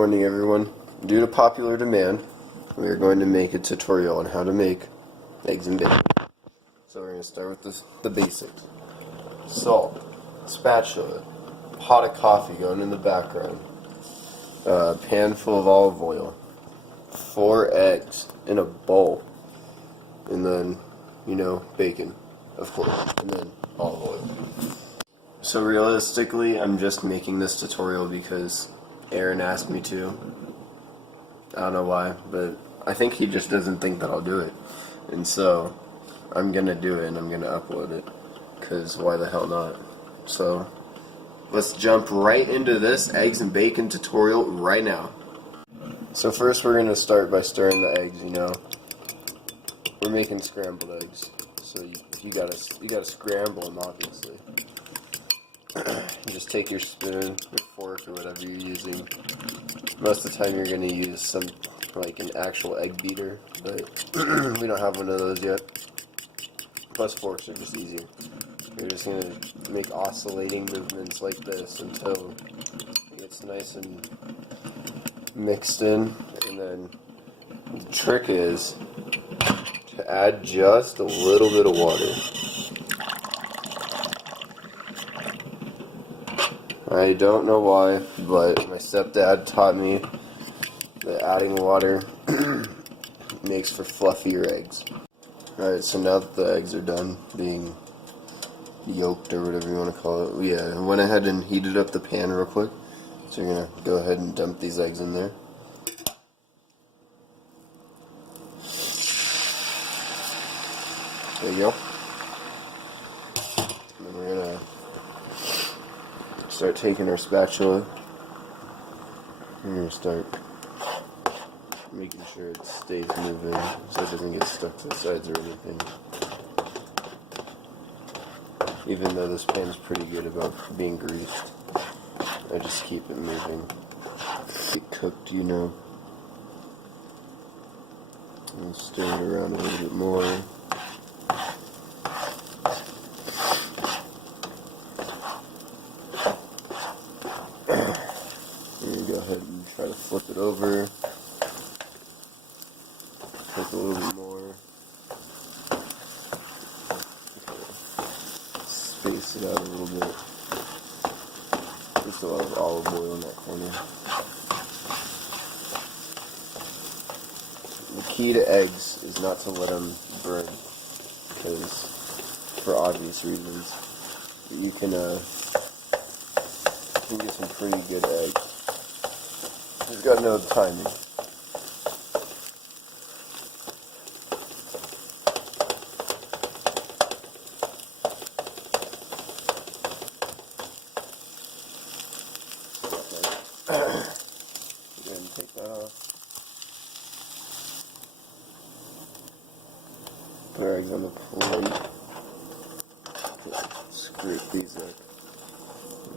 morning, everyone. Due to popular demand, we are going to make a tutorial on how to make eggs and bacon. So we're going to start with the basics. Salt, spatula, pot of coffee going in the background, a pan full of olive oil, 4 eggs in a bowl, and then, bacon, of course, and then olive oil. So realistically, I'm just making this tutorial because Aaron asked me to. I don't know why, but I think he just doesn't think that I'll do it. And so, I'm gonna do it and I'm gonna upload it. Because why the hell not? So, let's jump right into this eggs and bacon tutorial right now. So first we're gonna start by stirring the eggs, We're making scrambled eggs. So you gotta scramble them, obviously. Just take your spoon, your fork, or whatever you're using. Most of the time you're going to use an actual egg beater, but we don't have one of those yet. Plus forks are just easier. You're just going to make oscillating movements like this until it's nice and mixed in, and then the trick is to add just a little bit of water. I don't know why, but my stepdad taught me that adding water makes for fluffier eggs. Alright, so now that the eggs are done being yolked or whatever you want to call it, I went ahead and heated up the pan real quick. So you're going to go ahead and dump these eggs in there. There you go. And then we're going to start taking our spatula. We're going to start making sure it stays moving so it doesn't get stuck to the sides or anything. Even though this pan is pretty good about being greased, I just keep it moving. Get cooked, And stir it around a little bit more. Go ahead and try to flip it over. Take a little bit more. Space it out a little bit. Just a lot of olive oil in that corner. The key to eggs is not to let them burn, because for obvious reasons. You can get some pretty good eggs. Just gotta know the timing. Go ahead and take that off. Put our eggs on the plate. Scrape these up.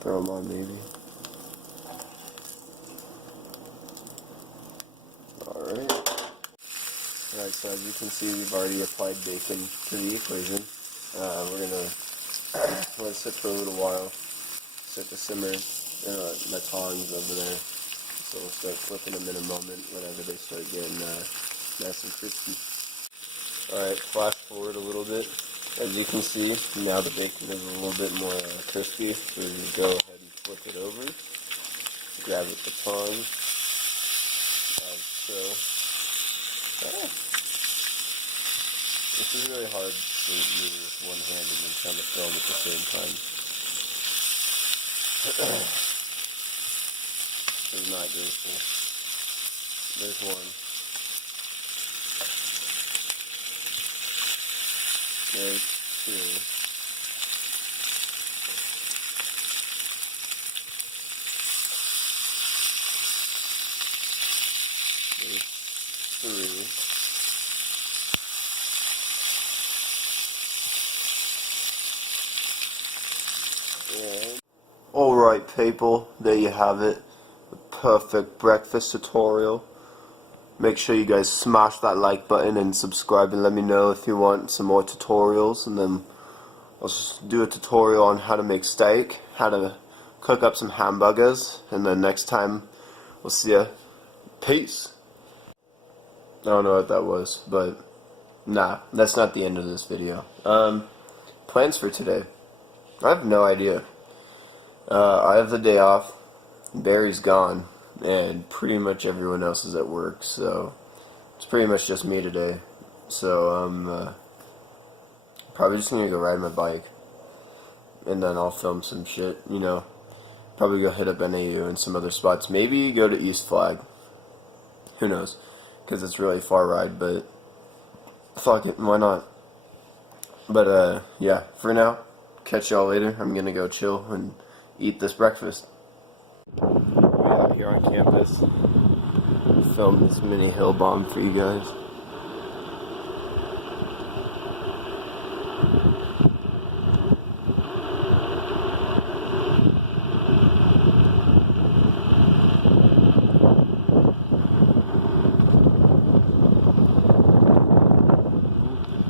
Throw them on maybe. Alright, so as you can see, we've already applied bacon to the equation. We're going to let it sit for a little while, sit to simmer. My tongs over there, so we'll start flipping them in a moment whenever they start getting nice and crispy. Alright, flash forward a little bit. As you can see, now the bacon is a little bit more crispy, so we go ahead and flip it over. Grab it with the tongs, as so. This is really hard to do with one hand and then trying to film at the same time. This is not graceful. There's one. There's 2. There's 3. And alright people, there you have it. The perfect breakfast tutorial. Make sure you guys smash that like button and subscribe, and let me know if you want some more tutorials, and then I'll just do a tutorial on how to make steak, how to cook up some hamburgers, and then next time we'll see ya. Peace. I don't know what that was, but nah, that's not the end of this video. Plans for today. I have no idea. I have the day off. Barry's gone, and pretty much everyone else is at work, so it's pretty much just me today. So I'm probably just gonna go ride my bike, and then I'll film some shit, you know. Probably go hit up NAU and some other spots. Maybe go to East Flag. Who knows? Because it's really far ride, but fuck it, why not? But yeah, for now, catch y'all later. I'm gonna go chill and eat this breakfast. We're out here on campus. Film this mini hill bomb for you guys.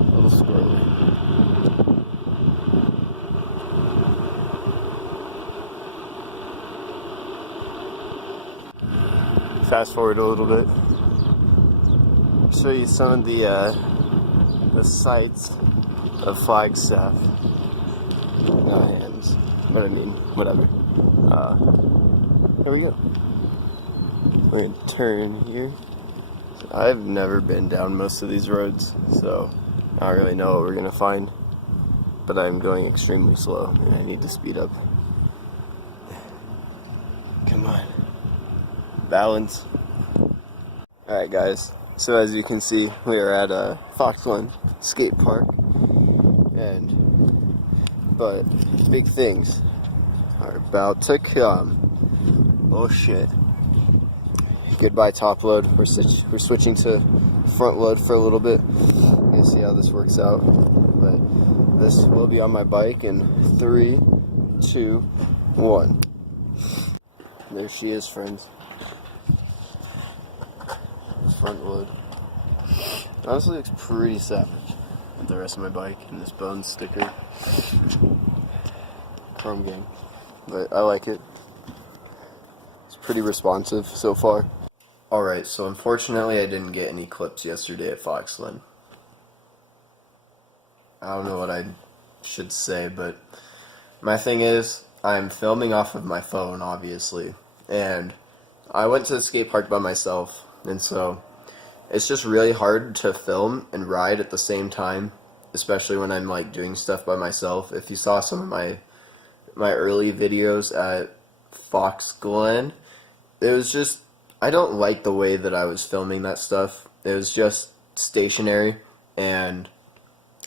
A little squirrely. Fast forward a little bit. Show you some of the sights of Flagstaff. Not hands, but I mean whatever. Here we go. We're gonna turn here. I've never been down most of these roads, so I don't really know what we're gonna find. But I'm going extremely slow, and I need to speed up. Come on. Balance. Alright guys, so as you can see, we are at Fox Glen Skate Park, but big things are about to come. Oh shit. Goodbye top load, we're switching to front load for a little bit. You're gonna see how this works out, but this will be on my bike in 3, 2, 1. There she is, friends. Front load. Honestly looks pretty savage with the rest of my bike and this bone sticker. Chrome gang. But I like it. It's pretty responsive so far. Alright, so unfortunately I didn't get any clips yesterday at Fox Glen. I don't know what I should say, but my thing is, I'm filming off of my phone, obviously, and I went to the skate park by myself, and so it's just really hard to film and ride at the same time, especially when I'm like doing stuff by myself. If you saw some of my early videos at Fox Glen, it was just, I don't like the way that I was filming that stuff. It was just stationary, and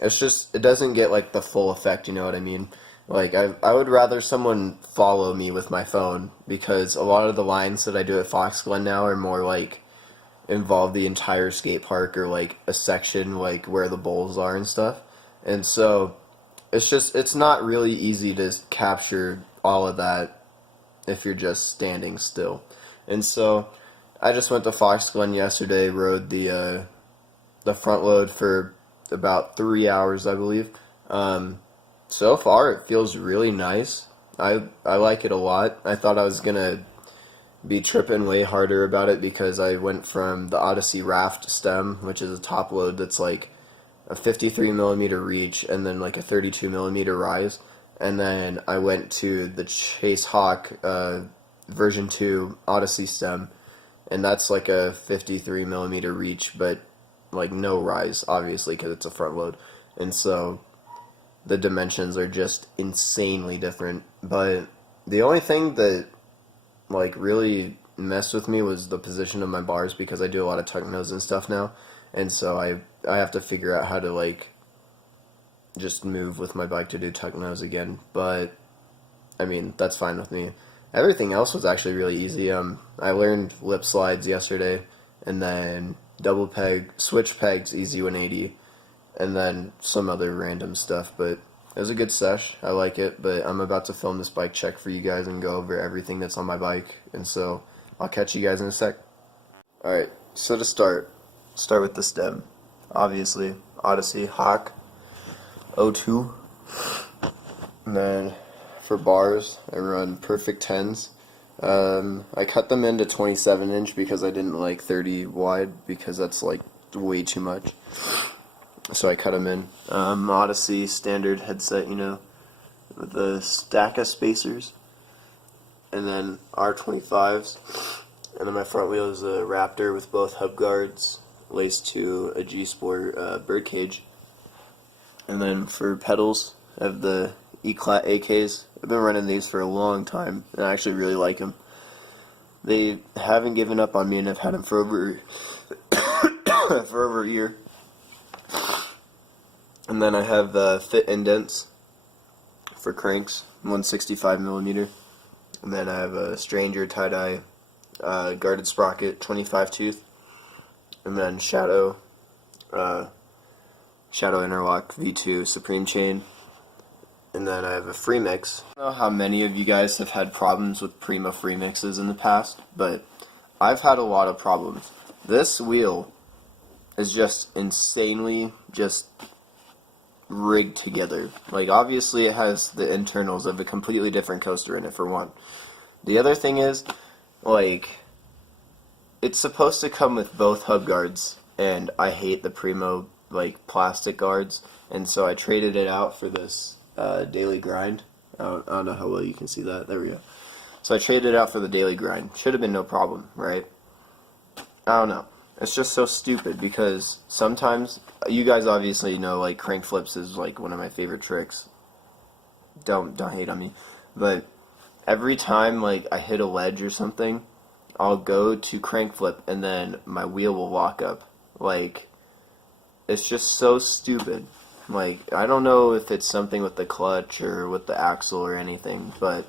it's just, it doesn't get like the full effect, you know what I mean? Like, I would rather someone follow me with my phone, because a lot of the lines that I do at Fox Glen now are more like involve the entire skate park, or like a section like where the bowls are and stuff. And so it's just, it's not really easy to capture all of that if you're just standing still. And so I just went to Fox Glen yesterday, rode the front load for about 3 hours, I believe. So far it feels really nice. I like it a lot. I thought I was gonna be tripping way harder about it, because I went from the Odyssey Raft stem, which is a top load that's like a 53mm reach and then like a 32mm rise, and then I went to the Chase Hawk version 2 Odyssey stem, and that's like a 53mm reach, but like no rise, obviously, because it's a front load, and so the dimensions are just insanely different. But the only thing that like really messed with me was the position of my bars, because I do a lot of tuck nose and stuff now, and so I have to figure out how to like just move with my bike to do tuck nose again. But I mean, that's fine with me. Everything else was actually really easy. I learned lip slides yesterday, and then double peg, switch pegs, easy 180, and then some other random stuff. But it was a good sesh. I like it, but I'm about to film this bike check for you guys and go over everything that's on my bike, and so I'll catch you guys in a sec. Alright, so to start with the stem. Obviously, Odyssey Hawk 02. And then for bars, I run Perfect 10s I cut them into 27-inch because I didn't like 30 wide because that's like way too much. So I cut them in. Odyssey standard headset, you know, with the stack of spacers, and then R25s, and then my front wheel is a Raptor with both hub guards laced to a G-Sport birdcage. And then for pedals, I have the E-Clat AKs. I've been running these for a long time, and I actually really like them. They haven't given up on me, and I've had them for over for over a year. And then I have Fit Indents for cranks, 165mm. And then I have a Stranger tie-dye guarded sprocket, 25 tooth. And then Shadow Interlock V2 Supreme chain. And then I have a Freemix. I don't know how many of you guys have had problems with Prima Freemixes in the past, but I've had a lot of problems. This wheel is just insanely just rigged together. Like, obviously it has the internals of a completely different coaster in it, for one. The other thing is, like, it's supposed to come with both hub guards, and I hate the Primo, like, plastic guards, and so I traded it out for this Daily Grind. I don't know how well you can see that. There we go. So I traded it out for the Daily Grind. Should have been no problem, right? I don't know. It's just so stupid because sometimes, you guys obviously know, like, crank flips is like one of my favorite tricks. Don't hate on me. But every time, like, I hit a ledge or something, I'll go to crank flip and then my wheel will lock up. Like, it's just so stupid. Like, I don't know if it's something with the clutch or with the axle or anything, but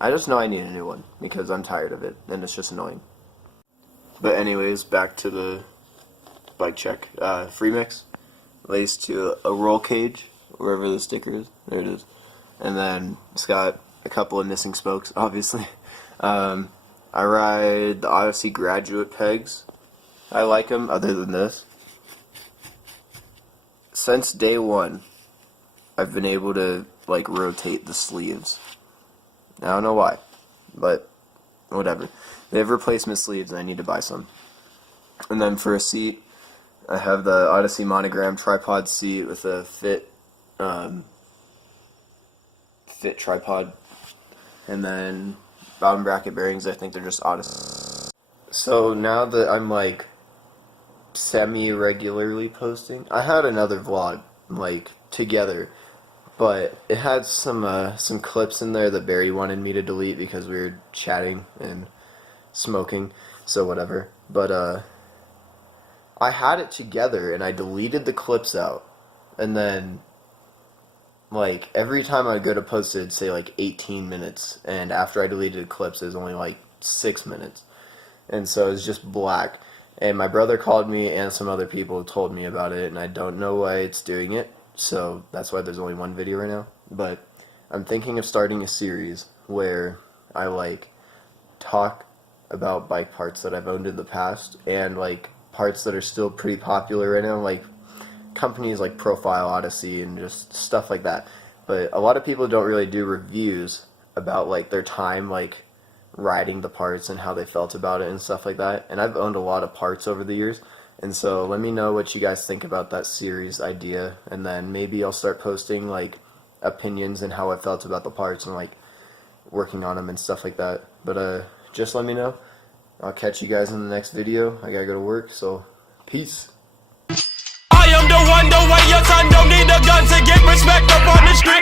I just know I need a new one because I'm tired of it and it's just annoying. But anyways, back to the bike check. Freemix, laced to a roll cage, wherever the sticker is. There it is. And then it's got a couple of missing spokes, obviously. I ride the Odyssey Graduate pegs. I like them, other than this. Since day one, I've been able to, like, rotate the sleeves. I don't know why, but whatever. They have replacement sleeves and I need to buy some. And then for a seat, I have the Odyssey Monogram tripod seat with a fit tripod. And then bottom bracket bearings, I think they're just Odyssey. So now that I'm, like, semi-regularly posting, I had another vlog, like, together, but it had some clips in there that Barry wanted me to delete because we were chatting and smoking, so whatever. But I had it together and I deleted the clips out, and then, like, every time I'd go to post it, it'd say like 18 minutes, and after I deleted the clips it was only like 6 minutes, and so it was just black. And my brother called me and some other people told me about it, and I don't know why it's doing it, so that's why there's only one video right now. But I'm thinking of starting a series where I, like, talk about bike parts that I've owned in the past, and, like, parts that are still pretty popular right now, like companies like Profile, Odyssey, and just stuff like that. But a lot of people don't really do reviews about, like, their time, like, riding the parts and how they felt about it and stuff like that. And I've owned a lot of parts over the years, and so let me know what you guys think about that series idea, and then maybe I'll start posting, like, opinions and how I felt about the parts and, like, working on them and stuff like that. But just let me know. I'll catch you guys in the next video. I gotta go to work, so peace. I am the one, your son don't need a gun to get respect up on the street.